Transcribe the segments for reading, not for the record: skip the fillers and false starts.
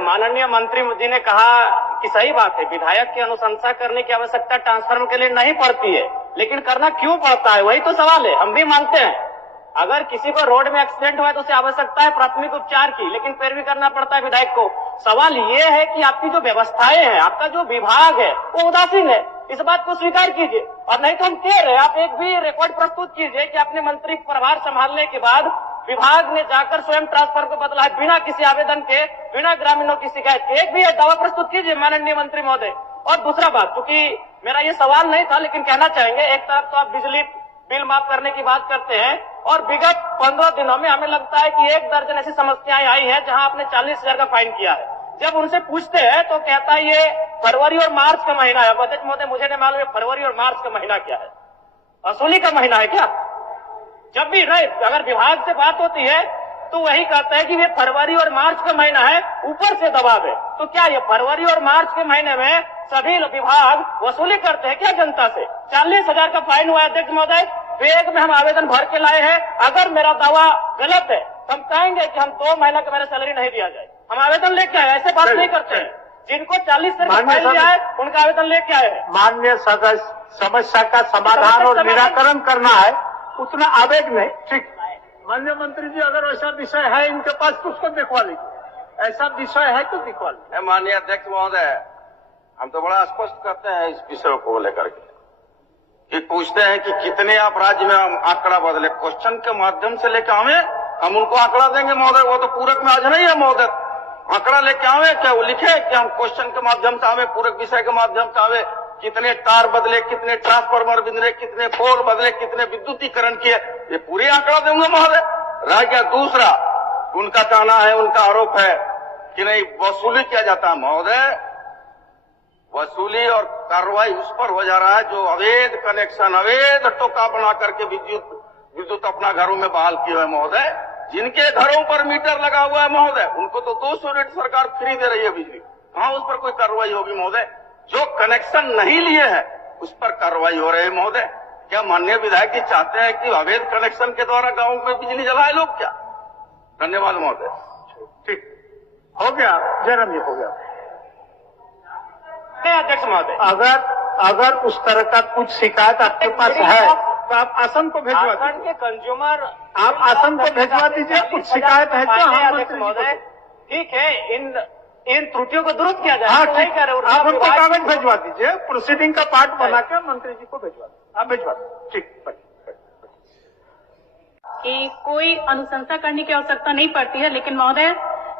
माननीय मंत्री जी ने कहा कि सही बात है, विधायक की अनुशंसा करने की आवश्यकता ट्रांसफर के लिए नहीं पड़ती है, लेकिन करना क्यों पड़ता है, वही तो सवाल है। हम भी मानते हैं अगर किसी को रोड में एक्सीडेंट हुआ तो उसे आवश्यकता है प्राथमिक उपचार की, लेकिन फिर भी करना पड़ता है विधायक को। सवाल ये है कि आपकी जो व्यवस्थाएं हैं, आपका जो विभाग है वो उदासीन है, इस बात को स्वीकार कीजिए। और नहीं तो हम कह रहे हैं, आप एक भी रिकॉर्ड प्रस्तुत कीजिए कि अपने मंत्री प्रभार संभालने के बाद विभाग ने जाकर स्वयं ट्रांसफर को बदला है बिना किसी आवेदन के, बिना ग्रामीणों की शिकायत के। एक भी दावा प्रस्तुत कीजिए माननीय मंत्री महोदय। और दूसरा बात, क्योंकि मेरा ये सवाल नहीं था लेकिन कहना चाहेंगे, एक तरफ तो आप बिजली बिल माफ करने की बात करते हैं और विगत 15 दिनों में हमें लगता है कि 1 दर्जन ऐसी समस्याएं आई हैं जहां आपने 40,000 का फाइन किया है। जब उनसे पूछते हैं तो कहता है ये फरवरी और मार्च का महीना है। अध्यक्ष महोदय, मुझे नहीं मालूम फरवरी और मार्च का महीना क्या है, वसूली का महीना है क्या? जब भी नहीं, अगर विभाग से बात होती है तो वही कहता है कि ये फरवरी और मार्च का महीना है, ऊपर से दबाव है। तो क्या ये फरवरी और मार्च के महीने में सभी विभाग वसूली करते हैं क्या जनता से? 40,000 का फाइन हुआ अध्यक्ष महोदय, बैग में हम आवेदन भर के लाए हैं। अगर मेरा दावा गलत है तो हम कहेंगे कि हम 2 महीना का मेरा सैलरी नहीं दिया जाए, हम आवेदन लेके आए, ऐसे बात नहीं करते हैं। जिनको 40,000 का फाइन दिया है उनका आवेदन लेके आए हैं। माननीय सदस्य, समस्या का समाधान और निराकरण करना है, उतना आवेग नहीं। ठीक, माननीय मंत्री जी, अगर ऐसा विषय है इनके पास तो उसको दिखवा लीजिए, ऐसा विषय है तो दिखवा लीजिए। माननीय अध्यक्ष महोदय, हम तो बड़ा स्पष्ट करते हैं इस विषय को लेकर के कि पूछते हैं कि कितने आप राज्य में हम आंकड़ा बदले, क्वेश्चन के माध्यम से लेकर आवे, हम उनको आंकड़ा देंगे महोदय। वो तो पूरक में आज नहीं है महोदय, आंकड़ा लेके आवे क्या वो लिखे कि हम क्वेश्चन के माध्यम से आवे, पूरक विषय के माध्यम से आवे, कितने तार बदले, कितने ट्रांसफार्मर बदले, कितने पोल बदले, कितने विद्युतीकरण किए, ये पूरे आंकड़ा देंगे महोदय। रह गया दूसरा, उनका कहना है, उनका आरोप है कि नहीं वसूली किया जाता है महोदय। वसूली और कार्रवाई उस पर हो जा रहा है जो अवैध कनेक्शन, अवैध टोका बना करके विद्युत अपना घरों में बहाल किए हुए महोदय। जिनके घरों पर मीटर लगा हुआ है महोदय, उनको तो 200 यूनिट सरकार फ्री दे रही है बिजली, कहां उस पर कोई कार्रवाई होगी महोदय? जो कनेक्शन नहीं लिए हैं उस पर कार्रवाई हो रही है महोदय। क्या माननीय विधायक जी चाहते हैं कि अवैध कनेक्शन के द्वारा गांवों में बिजली जलाए लोग क्या? धन्यवाद महोदय। ठीक, हो गया जयराम जी, हो गया। अध्यक्ष महोदय, अगर उस तरह का कुछ शिकायत आपके पास है तो आप आसन को भिजवा आसन दीजिए। के कंज्यूमर, आप आसन को भिजवा दीजिए, कुछ शिकायत है तो हम अध्यक्ष महोदय, ठीक है, इन त्रुटियों को दुरुस्त किया जाए। हाँ, तो नहीं ठीक, कह रहे, आप उनको कागज भिजवा दीजिए, प्रोसीडिंग का पार्ट बना के मंत्री जी को भिजवा दीजिए, आप भिजवा दीजिए। ठीक, कि कोई अनुशंसा करने की आवश्यकता नहीं पड़ती है, लेकिन महोदय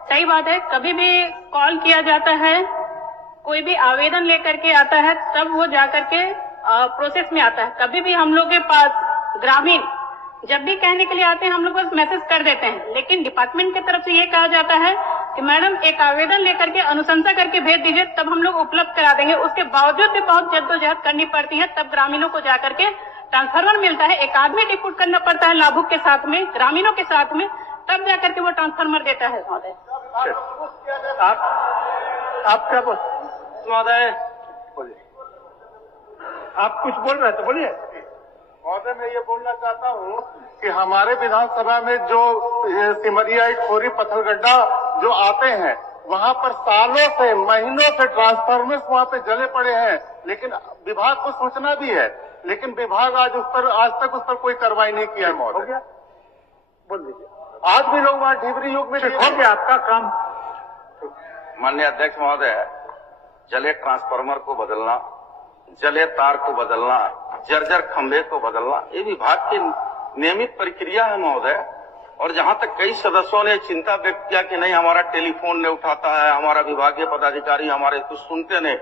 सही बात है, कभी भी कॉल किया जाता है, कोई भी आवेदन लेकर के आता है तब वो जाकर के प्रोसेस में आता है। कभी भी हम लोग के पास ग्रामीण जब भी कहने के लिए आते हैं हम लोग बस मैसेज कर देते हैं, लेकिन डिपार्टमेंट की तरफ से ये कहा जाता है कि मैडम एक आवेदन लेकर के अनुशंसा करके भेज दीजिए, तब हम लोग उपलब्ध करा देंगे। उसके बावजूद भी बहुत जद्दोजहद करनी पड़ती है, तब ग्रामीणों को जाकर के ट्रांसफार्मर मिलता है। एक आदमी डिप्यूट करना पड़ता है लाभुक के साथ में, ग्रामीणों के साथ में, तब जाकर के वो ट्रांसफार्मर देता है महोदय। आप क्या बोल महोदय, बोलिए, आप कुछ बोल रहे थे, बोलिए। महोदय, मैं ये बोलना चाहता हूँ कि हमारे विधानसभा में जो सिमरिया, खोरी, पत्थलगड्ढा जो आते हैं, वहाँ पर सालों से, महीनों से ट्रांसफार्मर्स वहाँ पे जले पड़े हैं, लेकिन विभाग को सूचना भी है, लेकिन विभाग आज तक उस पर कोई कार्रवाई नहीं किया है महोदय। हो गया, बोल दीजिए। आज भी लोग वहाँ ढिबरी युग में हो गया आपका काम। माननीय अध्यक्ष महोदय, जले ट्रांसफार्मर को बदलना, जले तार को बदलना, जर्जर खंभे को बदलना, ये विभाग की नियमित प्रक्रिया है महोदय। और जहां तक कई सदस्यों ने चिंता व्यक्त किया कि नहीं हमारा टेलीफोन नहीं उठाता है, हमारा विभागीय पदाधिकारी हमारे कुछ सुनते नहीं,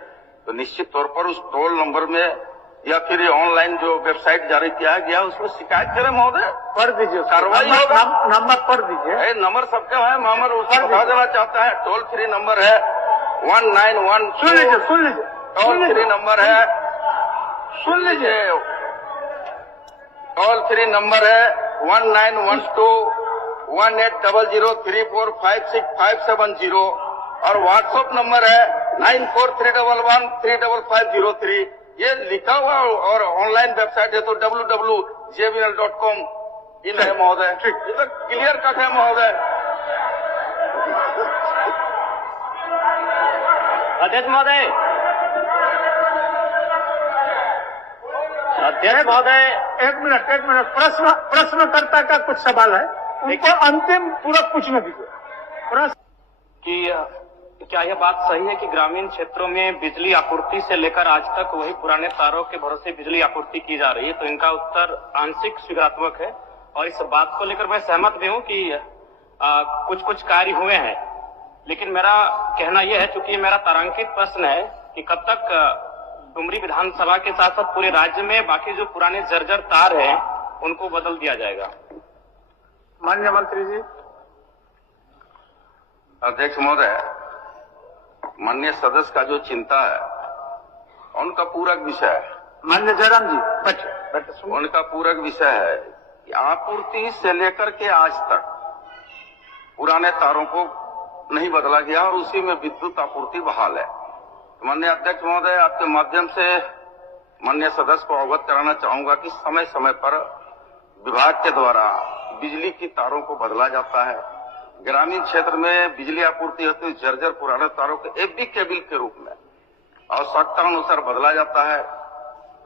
तो निश्चित तौर पर उस टोल नंबर में या फिर ऑनलाइन जो वेबसाइट जारी किया गया उसमें शिकायत करें महोदय, पढ़ दीजिए, कार्रवाई होगा। नंबर पढ़ दीजिए। नंबर सबका है, नंबर उसको बता देना चाहता है। टोल फ्री नंबर है 191। सुन लीजिए, टोल फ्री नंबर है, सुन लीजिए, टोल फ्री नंबर है 1912 180034565570 और व्हाट्सएप नंबर है 9431135503। ये लिखा हुआ और ऑनलाइन वेबसाइट है तो www.jbnl.com इन है महोदय। ये तो क्लियर कट है महोदय। अध्यक्ष महोदय, अध्यक्ष महोदय, एक मिनट प्रश्नकर्ता का कुछ सवाल है, उनको अंतिम पूरक पूछने दीजिए। प्रश्न कि क्या यह बात सही है कि ग्रामीण क्षेत्रों में बिजली आपूर्ति से लेकर आज तक वही पुराने तारों के भरोसे बिजली आपूर्ति की जा रही है? तो इनका उत्तर आंशिक स्वीकारात्मक है और इस बात को लेकर मैं सहमत भी हूं कि कुछ कार्य हुए हैं, लेकिन मेरा कहना यह है, चूंकि मेरा तारांकित प्रश्न है कि कब तक डुमरी विधानसभा के साथ साथ पूरे राज्य में बाकी जो पुराने जर्जर तार हैं उनको बदल दिया जाएगा? माननीय मंत्री जी। अध्यक्ष महोदय, माननीय सदस्य का जो चिंता है उनका पूरक विषय है। माननीय जयराम जी बैठे उनका पूरक विषय है कि आपूर्ति से लेकर के आज तक पुराने तारों को नहीं बदला गया और उसी में विद्युत आपूर्ति बहाल है। तो माननीय अध्यक्ष महोदय, आपके माध्यम से माननीय सदस्य को अवगत कराना चाहूंगा कि समय समय पर विभाग के द्वारा बिजली की तारों को बदला जाता है। ग्रामीण क्षेत्र में बिजली आपूर्ति होती है, जर्जर पुराने तारों के एफबी केबल के रूप में आवश्यकता अनुसार बदला जाता है।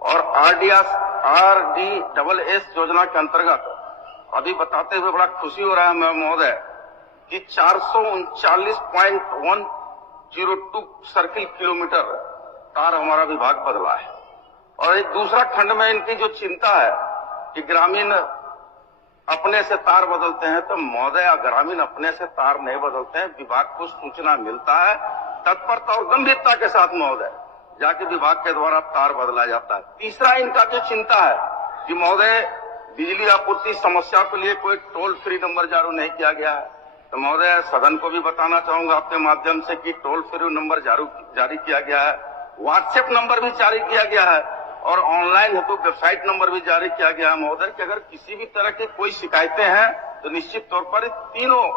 और RDSS योजना के अंतर्गत अभी बताते हुए बड़ा खुशी हो रहा है महोदय कि 439.102 सर्किल किलोमीटर तार हमारा विभाग बदला है। और एक दूसरा खंड में इनकी जो चिंता है कि ग्रामीण अपने से तार बदलते हैं, तो महोदय ग्रामीण अपने से तार नहीं बदलते हैं, विभाग को सूचना मिलता है, तत्परता और गंभीरता के साथ महोदय जाके विभाग के द्वारा तार बदला जाता है। तीसरा इनका जो चिंता है कि महोदय बिजली आपूर्ति समस्या के लिए कोई टोल फ्री नंबर जारी नहीं किया गया है। तो महोदय सदन को भी बताना चाहूंगा आपके माध्यम से कि टोल फ्री नंबर जारी किया गया है, व्हाट्सएप नंबर भी जारी किया गया है और ऑनलाइन हेतु वेबसाइट नंबर भी जारी किया गया है महोदय कि अगर किसी भी तरह की कोई शिकायतें हैं तो निश्चित तौर पर तीनों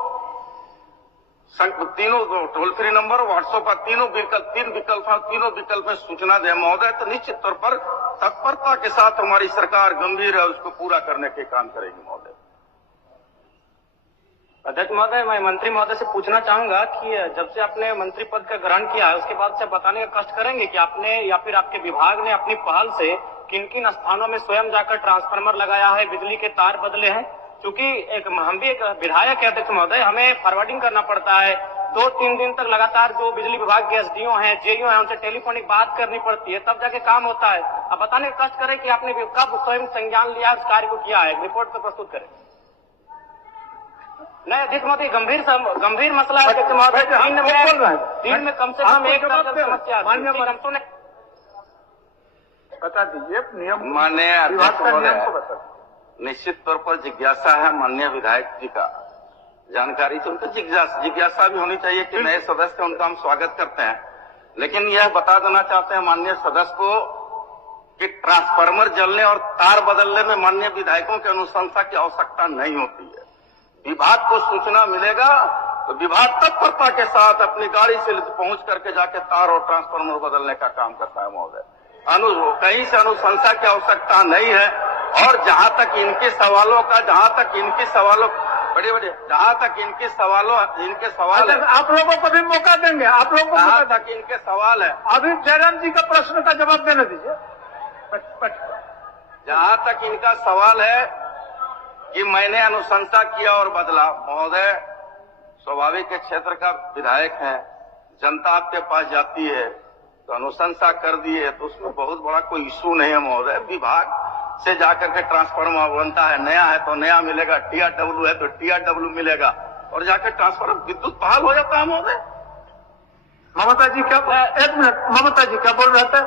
टोल फ्री नंबर, व्हाट्सएप पर तीन विकल्प में सूचना दे महोदय, तो निश्चित तौर पर तत्परता के साथ हमारी सरकार गंभीर है, उसको पूरा करने के काम करेगी महोदय। अध्यक्ष महोदय, मैं मंत्री महोदय से पूछना चाहूंगा कि जब से आपने मंत्री पद का ग्रहण किया है उसके बाद से बताने का कष्ट करेंगे कि आपने या फिर आपके विभाग ने अपनी पहल से किन किन स्थानों में स्वयं जाकर ट्रांसफार्मर लगाया है, बिजली के तार बदले हैं? क्योंकि हम भी एक विधायक है अध्यक्ष महोदय, हमें फॉरवर्डिंग करना पड़ता है, 2-3 दिन तक लगातार जो बिजली विभाग के एसडीओ हैं, जेईओ हैं, उनसे टेलीफोनिक बात करनी पड़ती है, तब जाके काम होता है। अब बताने का कष्ट करें कि आपने कब स्वयं संज्ञान लिया, इस कार्य को किया है, रिपोर्ट तो प्रस्तुत करें। नहीं अध्यक्ष महोदय, गंभीर मसला है अध्यक्ष महोदय, दिन में कम से कम एक समस्या बता दीजिए नियम। माननीय अध्यक्ष महोदय, निश्चित तौर पर जिज्ञासा है माननीय विधायक जी का, जानकारी से उनको जिज्ञासा भी होनी चाहिए कि नए सदस्य उनका हम स्वागत करते हैं, लेकिन यह बता देना चाहते हैं माननीय सदस्य को कि ट्रांसफार्मर जलने और तार बदलने में माननीय विधायकों की अनुशंसा की आवश्यकता नहीं होती है। विभाग को सूचना मिलेगा तो विभाग तत्परता के साथ अपनी गाड़ी से पहुंच करके जाके तार और ट्रांसफार्मर बदलने का काम करता है महोदय। कहीं से अनुशंसा की आवश्यकता नहीं है। और जहां तक इनके सवाल है, आप लोगों को भी मौका देंगे, आप लोगों को जहां तक इनके सवाल है, अभी जयराम जी का प्रश्न का जवाब देने दीजिए। जहां तक इनका सवाल है कि मैंने अनुशंसा किया और बदला, महोदय स्वाभाविक क्षेत्र का विधायक है, जनता आपके पास जाती है तो अनुशंसा कर दिए तो उसमें बहुत बड़ा कोई इशू नहीं है महोदय। विभाग से जाकर के ट्रांसफार्मर बनता है, नया है तो नया मिलेगा, TRW है तो TRW मिलेगा और जाकर ट्रांसफार्मर विद्युत बहाल हो जाता है महोदय। ममता जी क्या, एक मिनट, ममता जी क्या बोल रहे थे?